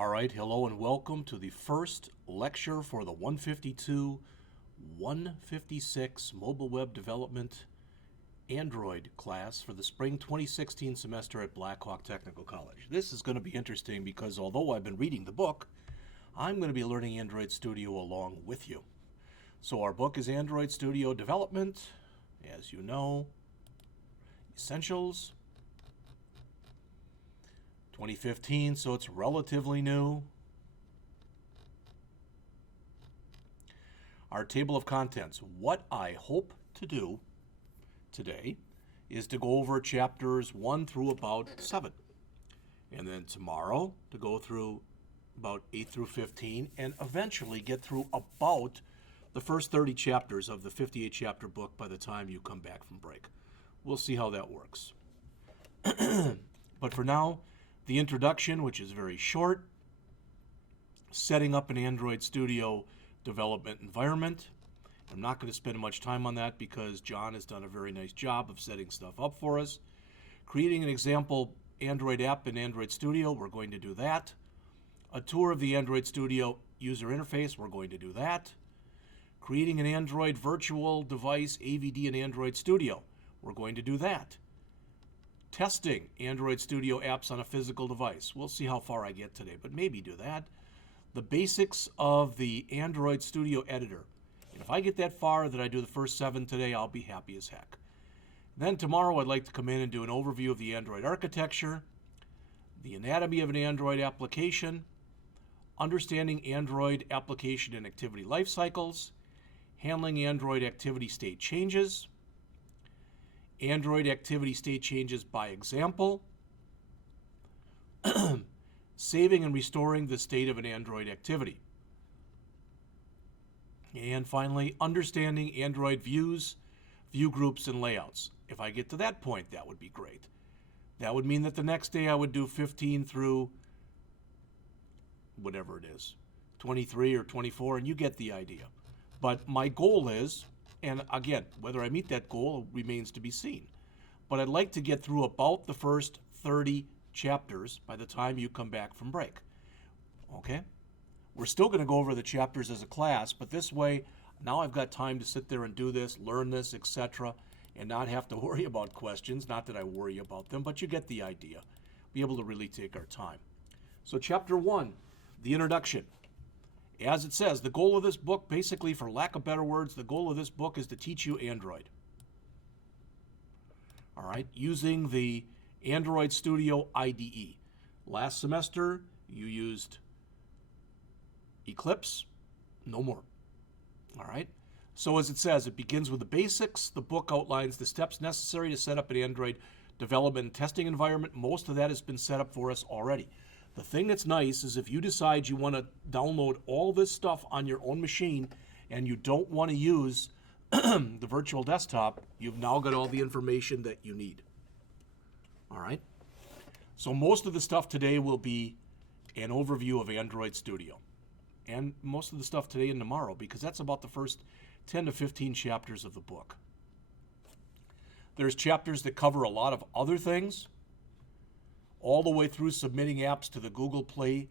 All right, hello and welcome to the first lecture for the 156 Mobile Web Development Android class for the spring 2016 semester at Blackhawk Technical College. This is going to be interesting because although I've been reading the book, I'm going to be learning Android Studio along with you. So our book is Android Studio Development, as you know, Essentials, 2015, so it's relatively new. Our table of contents. What I hope to do today is to go over chapters 1 through about 7. And then tomorrow to go through about 8 through 15 and eventually get through about the first 30 chapters of the 58 chapter book by the time you come back from break. We'll see how that works. But for now, the introduction, which is very short, setting up an Android Studio development environment. I'm not going to spend much time on that because John has done a very nice job of setting stuff up for us. Creating an example Android app in Android Studio, we're going to do that. A tour of the Android Studio user interface, we're going to do that. Creating an Android virtual device AVD in Android Studio, we're going to do that. Testing Android Studio apps on a physical device. We'll see how far I get today, but maybe do that. The basics of the Android Studio editor. And if I get that far that I do the first 7 today, I'll be happy as heck. Then tomorrow I'd like to come in and do an overview of the Android architecture, the anatomy of an Android application, understanding Android application and activity life cycles, handling Android activity state changes, Android activity state changes by example, saving and restoring the state of an Android activity. And finally, understanding Android views, view groups, and layouts. If I get to that point, that would be great. That would mean that the next day I would do 15 through whatever it is, 23 or 24, and you get the idea. But my goal is, and again, whether I meet that goal remains to be seen, but I'd like to get through about the first 30 chapters by the time you come back from break. Okay? We're still going to go over the chapters as a class, but this way, now I've got time to sit there and do this, learn this, etc., and not have to worry about questions. Not that I worry about them, but you get the idea. Be able to really take our time. So chapter 1, the introduction. As it says, the goal of this book, basically, for lack of better words, the goal of this book is to teach you Android. All right, using the Android Studio IDE. Last semester, you used Eclipse, no more. All right, so as it says, it begins with the basics. The book outlines the steps necessary to set up an Android development and testing environment. Most of that has been set up for us already. The thing that's nice is if you decide you want to download all this stuff on your own machine and you don't want to use the virtual desktop, you've now got all the information that you need. All right? So most of the stuff today will be an overview of Android Studio. And most of the stuff today and tomorrow, because that's about the first 10 to 15 chapters of the book. There's chapters that cover a lot of other things, all the way through submitting apps to the Google Play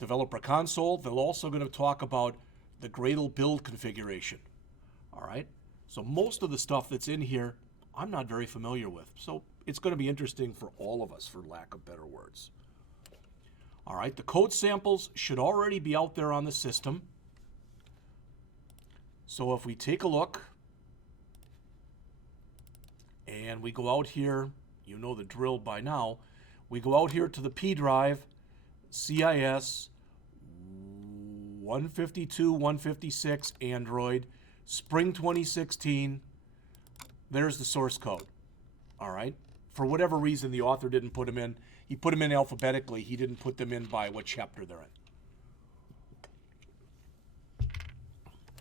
Developer Console. They're also going to talk about the Gradle build configuration. All right? So most of the stuff that's in here, I'm not very familiar with. So it's going to be interesting for all of us, for lack of better words. All right, the code samples should already be out there on the system. So if we take a look, and we go out here, you know the drill by now, we go out here to the P drive, CIS, 152, 156, Android, Spring 2016. There's the source code. All right. For whatever reason, the author didn't put them in. He put them in alphabetically. He didn't put them in by what chapter they're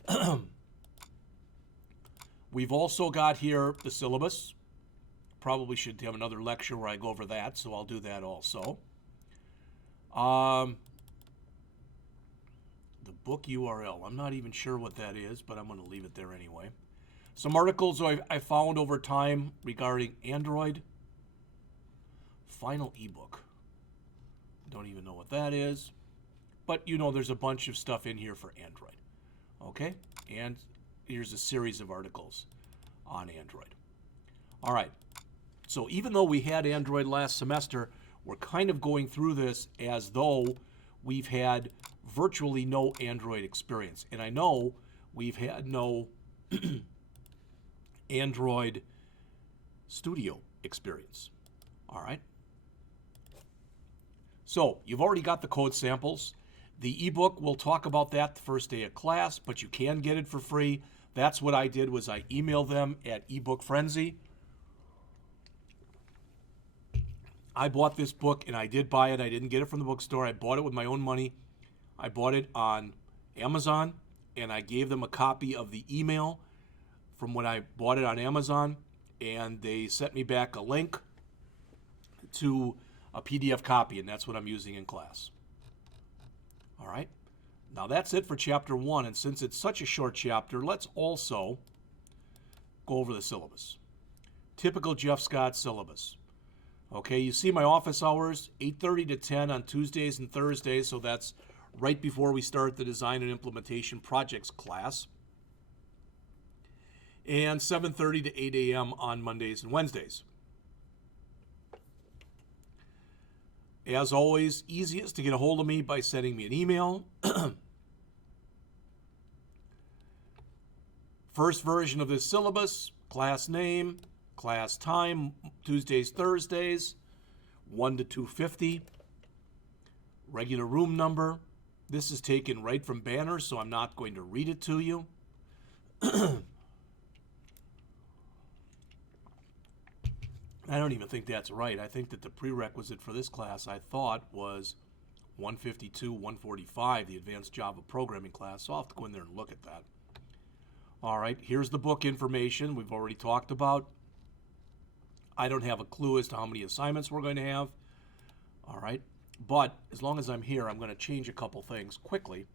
in. We've also got here the syllabus. Probably should have another lecture where I go over that, so I'll do that also. The book URL. I'm not even sure what that is, but I'm going to leave it there anyway. Some articles I found over time regarding Android. Final ebook. Don't even know what that is. but you know there's a bunch of stuff in here for Android. Okay? And here's a series of articles on Android. All right. So even though we had Android last semester, we're kind of going through this as though we've had virtually no Android experience. And I know we've had no Android Studio experience. All right. So you've already got the code samples. The ebook, we'll talk about that the first day of class, but you can get it for free. That's what I did, was I emailed them at ebook frenzy. I bought this book, and I did buy it. I didn't get it from the bookstore. I bought it with my own money. I bought it on Amazon, and I gave them a copy of the email from when I bought it on Amazon, and they sent me back a link to a PDF copy, and that's what I'm using in class. All right. Now that's it for chapter 1, and since it's such a short chapter, let's also go over the syllabus. Typical Jeff Scott syllabus. Okay, you see my office hours, 8:30 to 10 on Tuesdays and Thursdays, so that's right before we start the design and implementation projects class. And 7:30 to 8 a.m. on Mondays and Wednesdays. As always, easiest to get a hold of me by sending me an email. First version of this syllabus, class name, class time, Tuesdays, Thursdays, 1 to 2:50. Regular room number. This is taken right from Banner, so I'm not going to read it to you. I don't even think that's right. I think that the prerequisite for this class, I thought, was 152, 145, the Advanced Java Programming class. So I'll have to go in there and look at that. All right, here's the book information we've already talked about. I don't have a clue as to how many assignments we're going to have. All right, but as long as I'm here, I'm going to change a couple things quickly.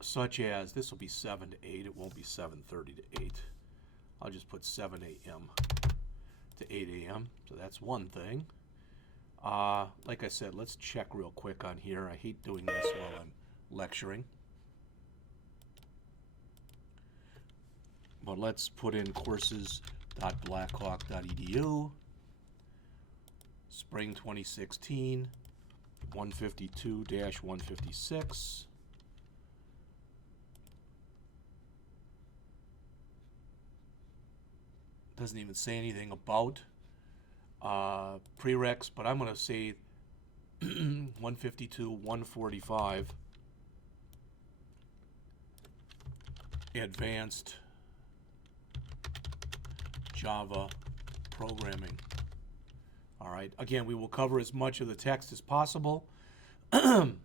Such as, this will be 7 to 8, it won't be 7:30 to 8. I'll just put 7 a.m. to 8 a.m., so that's one thing. Like I said, let's check real quick on here. I hate doing this while I'm lecturing. But let's put in courses.blackhawk.edu, spring 2016, 152-156. Doesn't even say anything about prereqs, but I'm going to say 152, 145, Advanced Java Programming. All right. Again, we will cover as much of the text as possible. The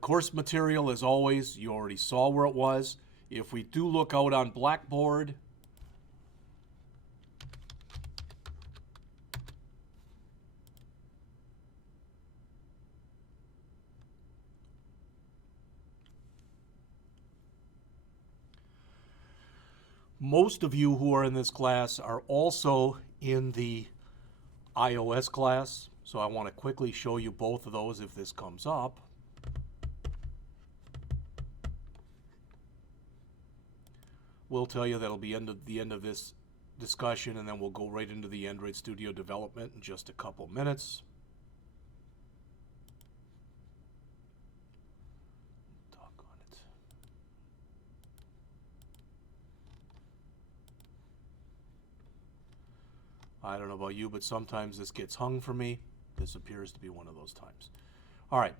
course material, as always, you already saw where it was. If we do look out on Blackboard, most of you who are in this class are also in the iOS class, so I want to quickly show you both of those if this comes up. We'll tell you that'll be the end of this discussion, and then we'll go right into the Android Studio development in just a couple minutes. Doggone it. I don't know about you, but sometimes this gets hung for me. This appears to be one of those times. All right.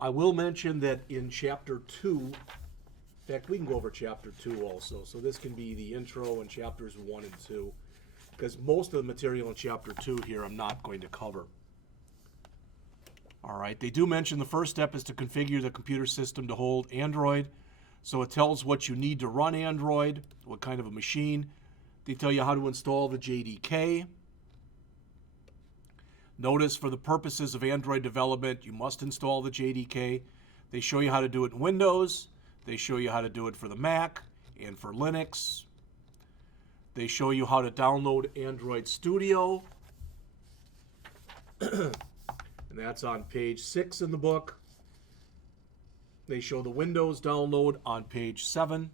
I will mention that in Chapter 2, in fact, we can go over Chapter 2 also. So this can be the intro in Chapters 1 and 2, because most of the material in Chapter 2 here I'm not going to cover. All right, they do mention the first step is to configure the computer system to hold Android. So it tells what you need to run Android, what kind of a machine. They tell you how to install the JDK. Notice for the purposes of Android development, you must install the JDK. They show you how to do it in Windows. They show you how to do it for the Mac and for Linux. They show you how to download Android Studio. And that's on page 6 in the book. They show the Windows download on page 7,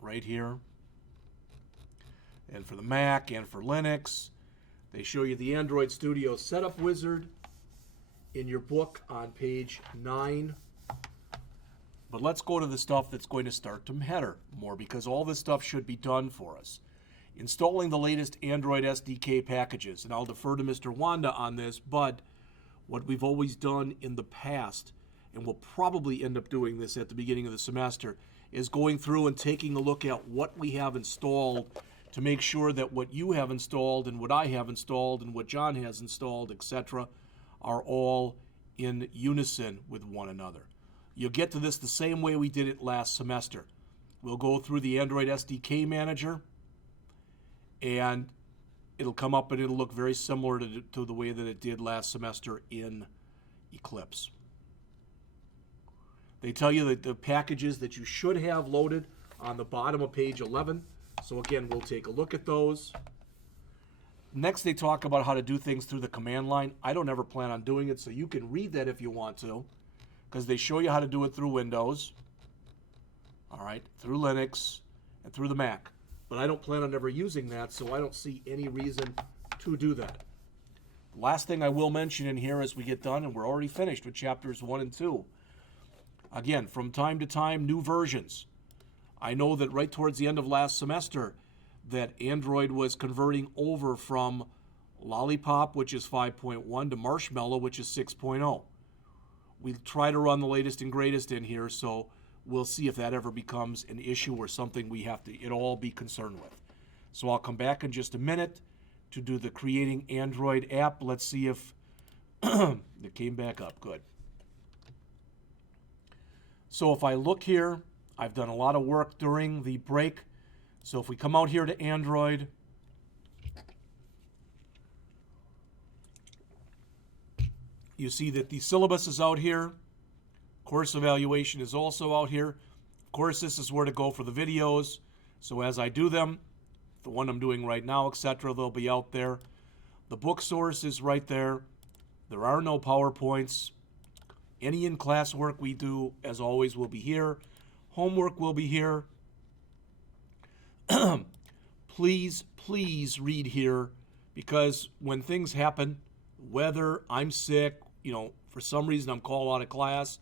right here. And for the Mac and for Linux, they show you the Android Studio setup wizard in your book on page 9. But let's go to the stuff that's going to start to matter more, because all this stuff should be done for us. Installing the latest Android SDK packages, and I'll defer to Mr. Wanda on this, but what we've always done in the past, and we'll probably end up doing this at the beginning of the semester, is going through and taking a look at what we have installed to make sure that what you have installed and what I have installed and what John has installed, etc., are all in unison with one another. You'll get to this the same way we did it last semester. We'll go through the Android SDK Manager, and it'll come up and it'll look very similar to the way that it did last semester in Eclipse. They tell you that the packages that you should have loaded on the bottom of page 11. So again, we'll take a look at those. Next, they talk about how to do things through the command line. I don't ever plan on doing it, so you can read that if you want to, because they show you how to do it through Windows, all right, through Linux, and through the Mac. But I don't plan on ever using that, so I don't see any reason to do that. The last thing I will mention in here as we get done, and we're already finished with chapters 1 and 2. Again, from time to time, new versions. I know that right towards the end of last semester that Android was converting over from Lollipop, which is 5.1, to Marshmallow, which is 6.0. We try to run the latest and greatest in here, so we'll see if that ever becomes an issue or something we have to at all be concerned with. So I'll come back in just a minute to do the creating Android app. Let's see if it came back up. Good. So if I look here, I've done a lot of work during the break. So if we come out here to Android, you see that the syllabus is out here. Course evaluation is also out here. Of course, this is where to go for the videos. So as I do them, the one I'm doing right now, etc., they'll be out there. The book source is right there. There are no PowerPoints. Any in-class work we do, as always, will be here. Homework will be here. Please, please read here, because when things happen, whether I'm sick, for some reason I'm called out of class,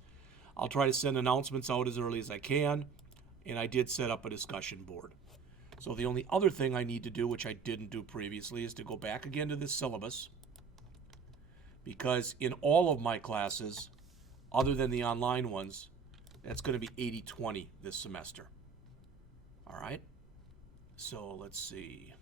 I'll try to send announcements out as early as I can, and I did set up a discussion board. So the only other thing I need to do, which I didn't do previously, is to go back again to the syllabus, because in all of my classes, other than the online ones, that's going to be 80-20 this semester. All right? So let's see.